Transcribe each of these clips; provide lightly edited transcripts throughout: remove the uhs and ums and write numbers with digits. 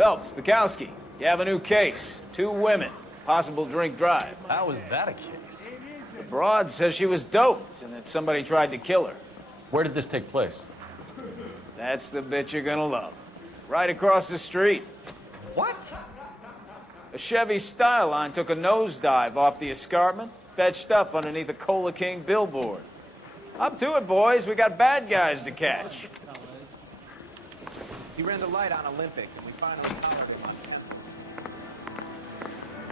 Phelps, Bukowski, you have a new case. 2 women, possible drink drive. How is that a case? The broad says she was doped and that somebody tried to kill her. Where did this take place? That's the bit you're gonna love. Right across the street. What? A Chevy Styline took a nosedive off the escarpment, fetched up underneath a Cola King billboard. Up to it, boys. We got bad guys to catch. He ran the light on Olympic, and we finally caught him.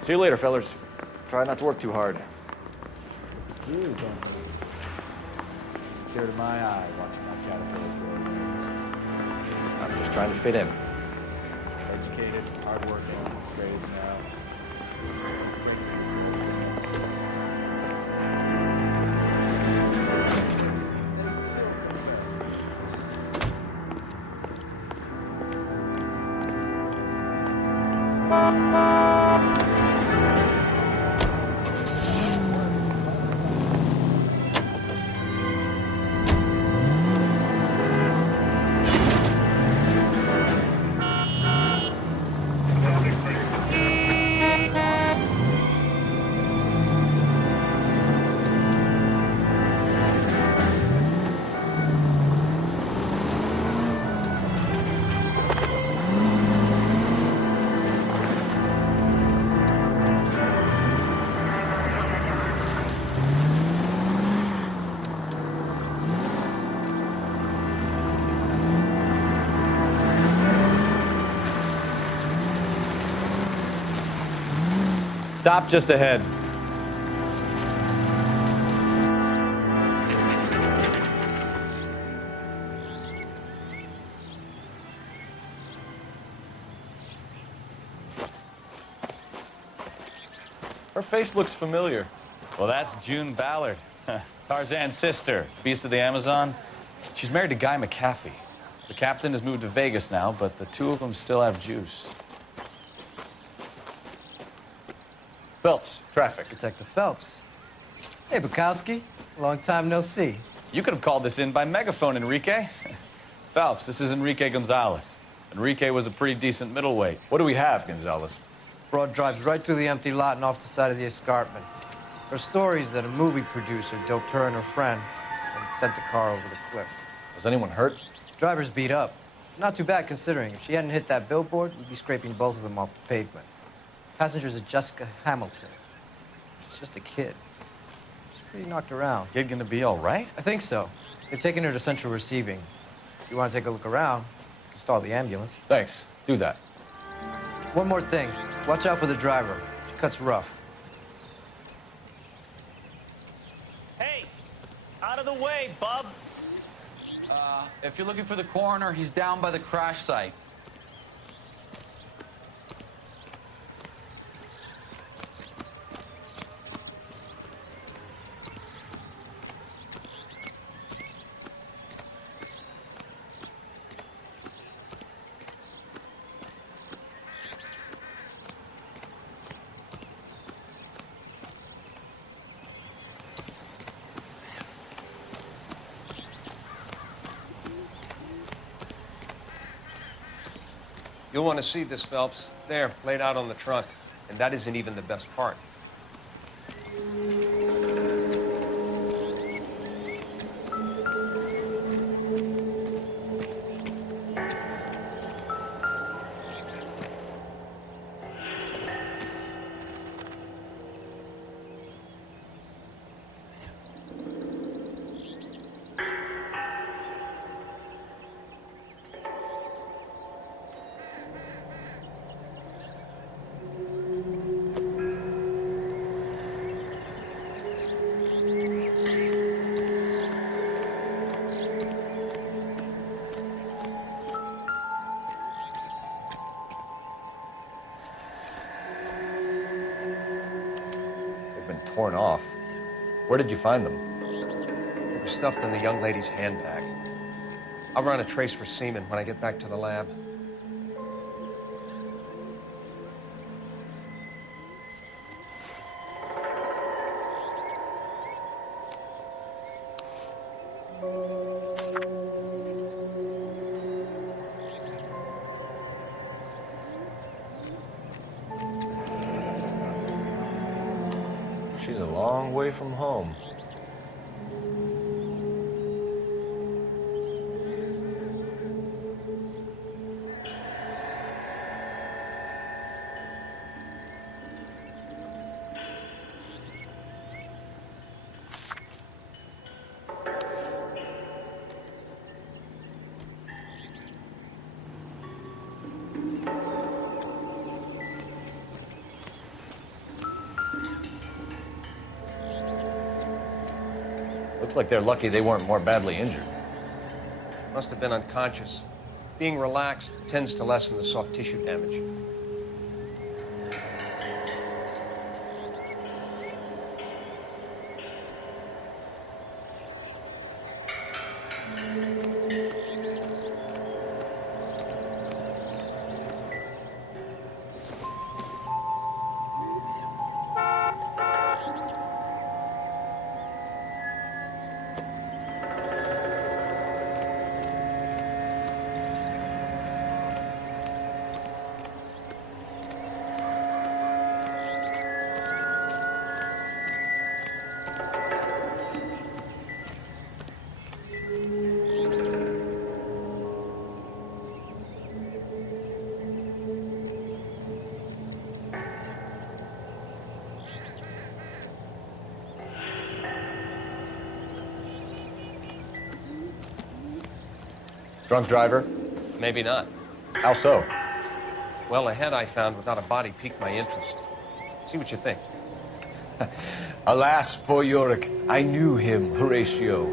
See you later, fellers. Try not to work too hard. Ooh, don't believe. Tear to my eye watching my caterpillar grow wings. I'm just trying to fit in. Educated, hardworking, straight as an arrow. Stop just ahead. Her face looks familiar. Well, that's June Ballard, Tarzan's sister, beast of the Amazon. She's married to Guy McAfee. The captain has moved to Vegas now, but the 2 of them still have juice. Phelps, traffic. Detective Phelps. Hey, Bukowski. Long time no see. You could have called this in by megaphone, Enrique. Phelps, this is Enrique Gonzalez. Enrique was a pretty decent middleweight. What do we have, Gonzalez? Broad drives right through the empty lot and off the side of the escarpment. Her stories that a movie producer doped her and her friend and sent the car over the cliff. Was anyone hurt? Driver's beat up. Not too bad considering. If she hadn't hit that billboard, we'd be scraping both of them off the pavement. Passenger's a Jessica Hamilton. She's just a kid. She's pretty knocked around. Kid gonna be all right? I think so. They're taking her to central receiving. If you want to take a look around, you can stall the ambulance. Thanks. Do that. One more thing. Watch out for the driver. She cuts rough. Hey, out of the way, bub. If you're looking for the coroner, he's down by the crash site. You'll want to see this, Phelps. There, laid out on the trunk. And that isn't even the best part. Torn off. Where did you find them? They were stuffed in the young lady's handbag. I'll run a trace for semen when I get back to the lab. she's a long way from home. Looks like they're lucky they weren't more badly injured. Must have been unconscious. Being relaxed tends to lessen the soft tissue damage. Drunk driver? Maybe not. How so? Well, a head I found without a body piqued my interest. See what you think. Alas, poor Yorick. I knew him, Horatio.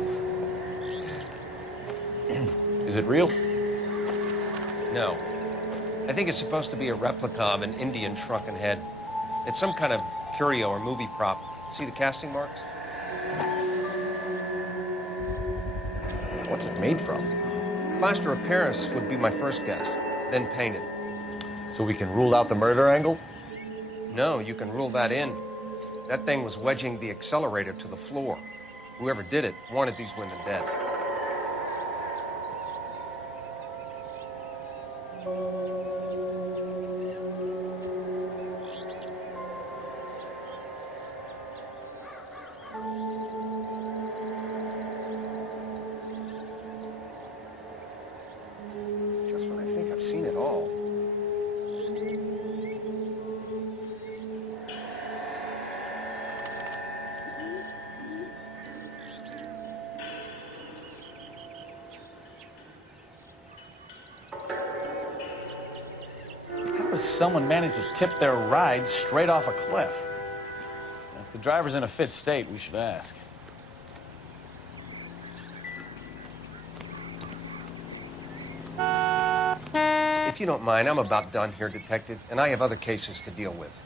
Is it real? No. I think it's supposed to be a replica of an Indian shrunken head. It's some kind of curio or movie prop. See the casting marks? What's it made from? Plaster of Paris would be my first guess, then painted. So we can rule out the murder angle? No, you can rule that in. That thing was wedging the accelerator to the floor. Whoever did it wanted these women dead. Just when I think I've seen it all. How does someone manage to tip their ride straight off a cliff? If the driver's in a fit state, we should ask. If you don't mind, I'm about done here, Detective, and I have other cases to deal with.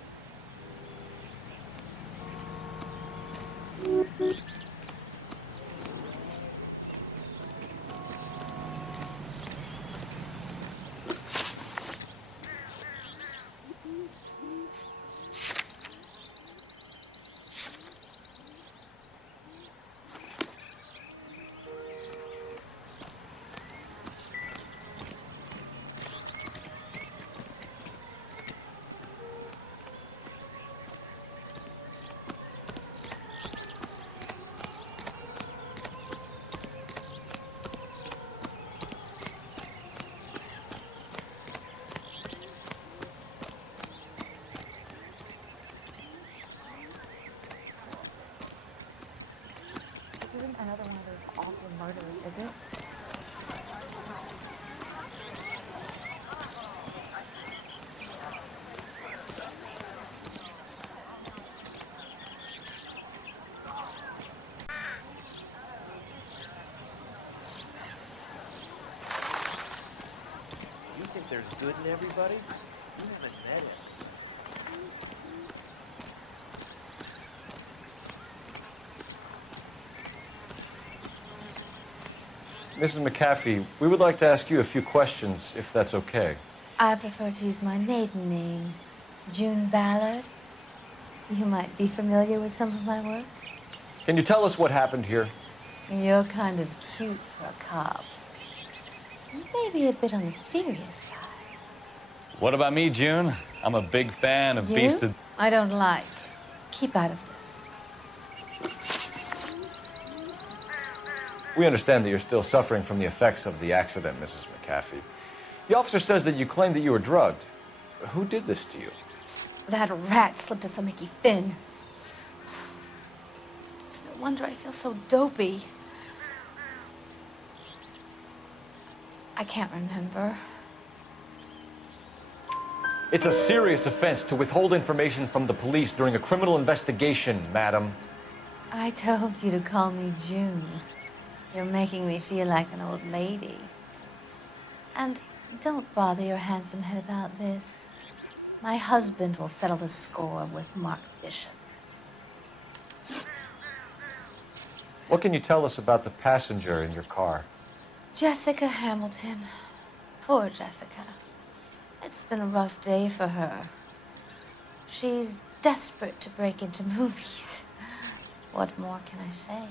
This isn't another one of those awful murders, is it? You think there's good in everybody? You haven't met it. Mrs. McAfee, we would like to ask you a few questions, if that's okay. I prefer to use my maiden name, June Ballard. You might be familiar with some of my work. Can you tell us what happened here? You're kind of cute for a cop. Maybe a bit on the serious side. What about me, June? I'm a big fan of Beast of... I don't like. Keep out of this. We understand that you're still suffering from the effects of the accident, Mrs. McAfee. The officer says that you claimed that you were drugged. Who did this to you? That rat slipped us a Mickey Finn. It's no wonder I feel so dopey. I can't remember. It's a serious offense to withhold information from the police during a criminal investigation, madam. I told you to call me June. You're making me feel like an old lady. And don't bother your handsome head about this. My husband will settle the score with Mark Bishop. What can you tell us about the passenger in your car? Jessica Hamilton. Poor Jessica. It's been a rough day for her. She's desperate to break into movies. What more can I say?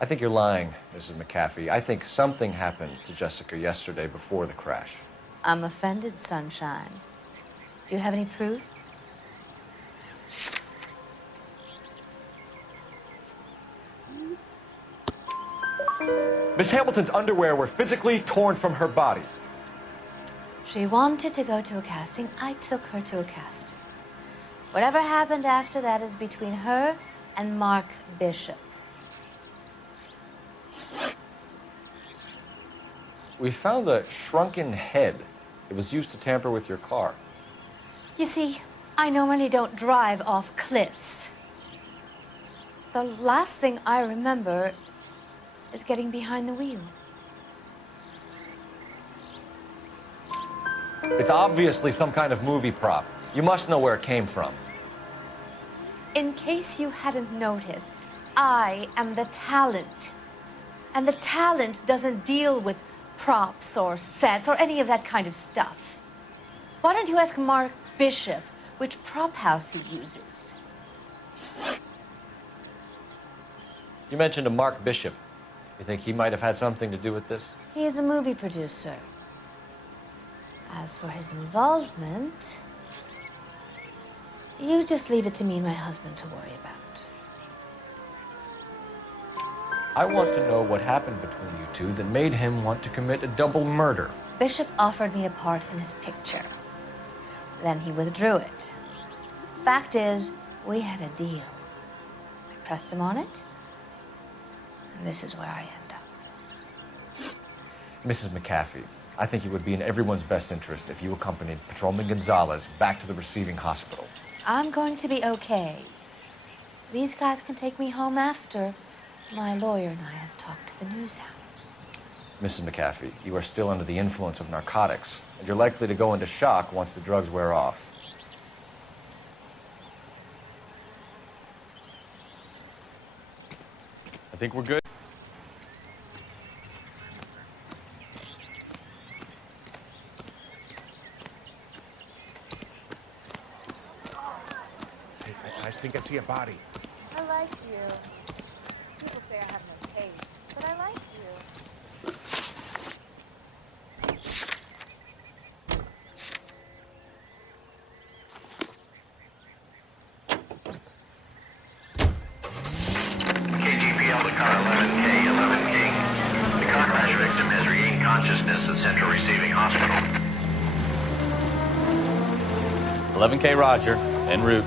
I think you're lying, Mrs. McAfee. I think something happened to Jessica yesterday before the crash. I'm offended, Sunshine. Do you have any proof? Miss Hamilton's underwear were physically torn from her body. She wanted to go to a casting. I took her to a casting. Whatever happened after that is between her and Mark Bishop. We found a shrunken head. It was used to tamper with your car. You see, I normally don't drive off cliffs. The last thing I remember is getting behind the wheel. It's obviously some kind of movie prop. You must know where it came from. In case you hadn't noticed, I am the talent. And the talent doesn't deal with props or sets or any of that kind of stuff. Why don't you ask Mark Bishop which prop house he uses? You mentioned a Mark Bishop. You think he might have had something to do with this? He is a movie producer. As for his involvement, you just leave it to me and my husband to worry about. I want to know what happened between you two that made him want to commit a double murder. Bishop offered me a part in his picture. Then he withdrew it. Fact is, we had a deal. I pressed him on it, and this is where I end up. Mrs. McAfee, I think it would be in everyone's best interest if you accompanied Patrolman Gonzalez back to the receiving hospital. I'm going to be okay. These guys can take me home after. My lawyer and I have talked to the news hounds. Mrs. McAfee, you are still under the influence of narcotics, and you're likely to go into shock once the drugs wear off. I think we're good. I think I see a body. I like you. People say I have no taste, but I like you. KGPL to car 11K, 11K. The car crash victim has regained consciousness at Central Receiving Hospital. 11K Roger, en route.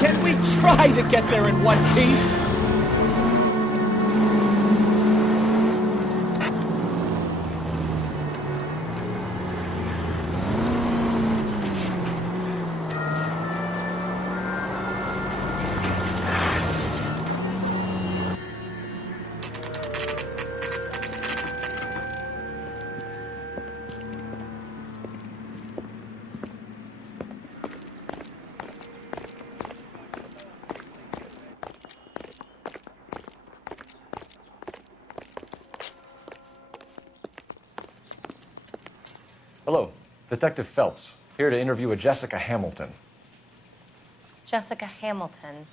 Can we try to get there in one piece? Hello, Detective Phelps, here to interview a Jessica Hamilton. Jessica Hamilton.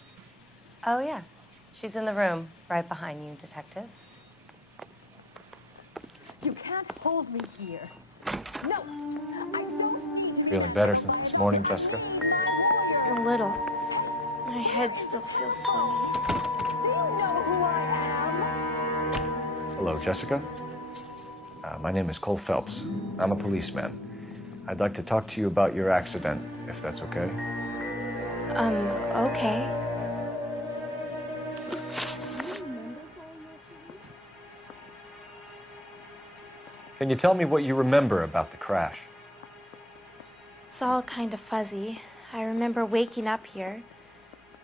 Oh, yes. She's in the room right behind you, Detective. You can't hold me here. No, I don't. Feeling better since this morning, Jessica? A little. My head still feels swimming. Do you know who I am? Hello, Jessica. My name is Cole Phelps. I'm a policeman. I'd like to talk to you about your accident, if that's okay. Okay. Can you tell me what you remember about the crash? It's all kind of fuzzy. I remember waking up here.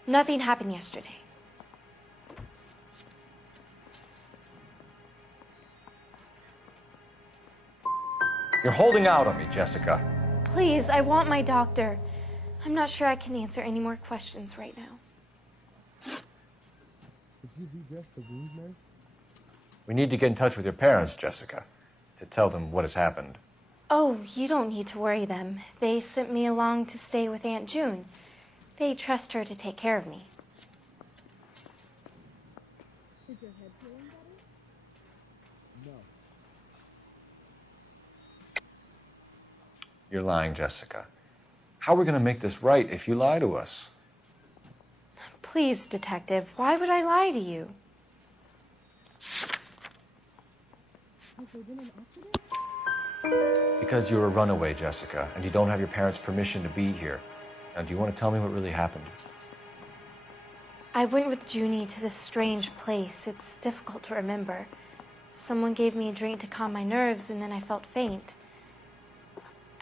Nothing happened yesterday. You're holding out on me, Jessica. Please, I want my doctor. I'm not sure I can answer any more questions right now. Did you redress the wound, nurse? We need to get in touch with your parents, Jessica, to tell them what has happened. Oh, you don't need to worry them. They sent me along to stay with Aunt June. They trust her to take care of me. Is your head feeling better? No. You're lying, Jessica. How are we going to make this right if you lie to us? Please, Detective, why would I lie to you? Has there been an accident? Because you're a runaway, Jessica, and you don't have your parents' permission to be here. Now, do you want to tell me what really happened? I went with Junie to this strange place. It's difficult to remember. Someone gave me a drink to calm my nerves, and then I felt faint.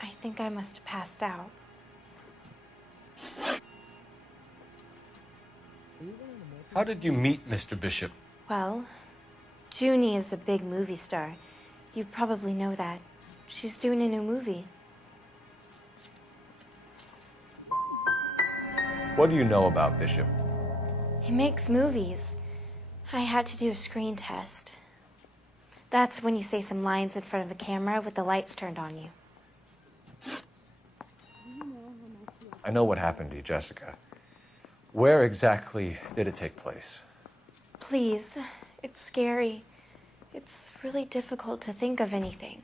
I think I must have passed out. How did you meet Mr. Bishop? Well, Junie is a big movie star. You probably know that. She's doing a new movie. What do you know about Bishop? He makes movies. I had to do a screen test. That's when you say some lines in front of a camera with the lights turned on you. I know what happened to you, Jessica. Where exactly did it take place? Please, it's scary. It's really difficult to think of anything.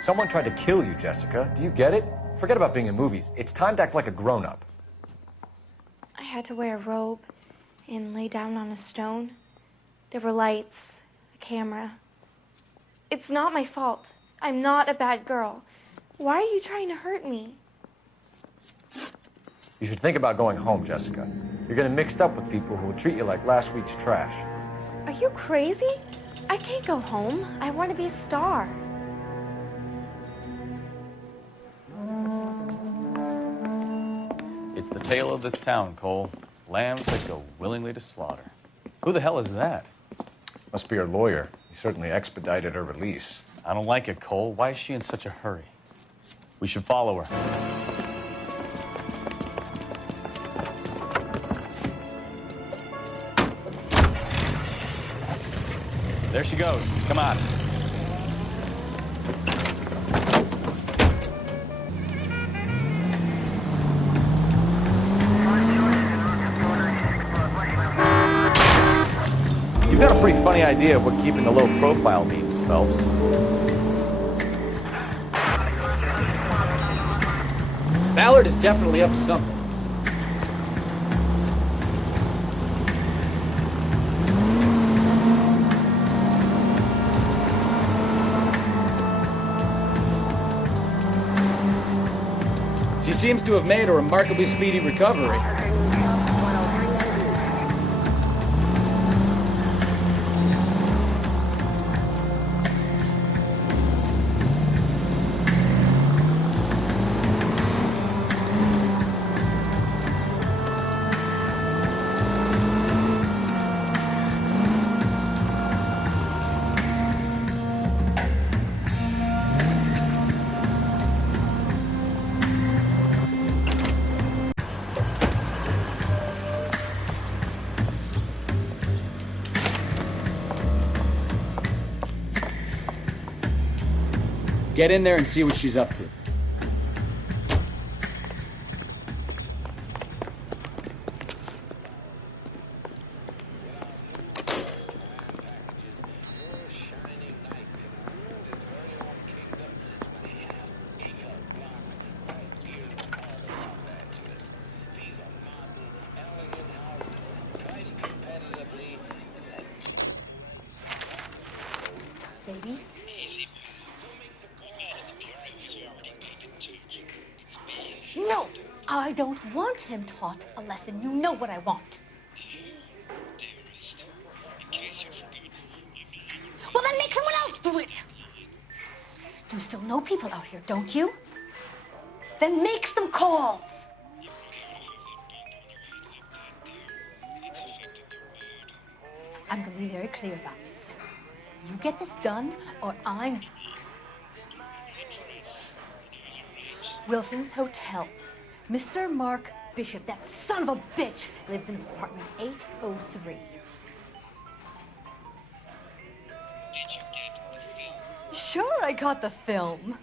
Someone tried to kill you, Jessica. Do you get it? Forget about being in movies. It's time to act like a grown-up. I had to wear a robe and lay down on a stone. There were lights, a camera. It's not my fault. I'm not a bad girl. Why are you trying to hurt me? You should think about going home, Jessica. You're getting mixed up with people who will treat you like last week's trash. Are you crazy? I can't go home. I want to be a star. It's the tale of this town, Cole. Lambs that go willingly to slaughter. Who the hell is that? Must be her lawyer. He certainly expedited her release. I don't like it, Cole. Why is she in such a hurry? We should follow her. There she goes. Come on. You've got a pretty funny idea of what keeping a low profile means, Phelps. Ballard is definitely up to something. She seems to have made a remarkably speedy recovery. Get in there and see what she's up to. No, I don't want him taught a lesson. You know what I want. Well, then make someone else do it. You still know people out here, don't you? Then make some calls. I'm going to be very clear about this. You get this done, or I'm... Wilson's Hotel. Mr. Mark Bishop, that son of a bitch, lives in apartment 803. Sure, I got the film.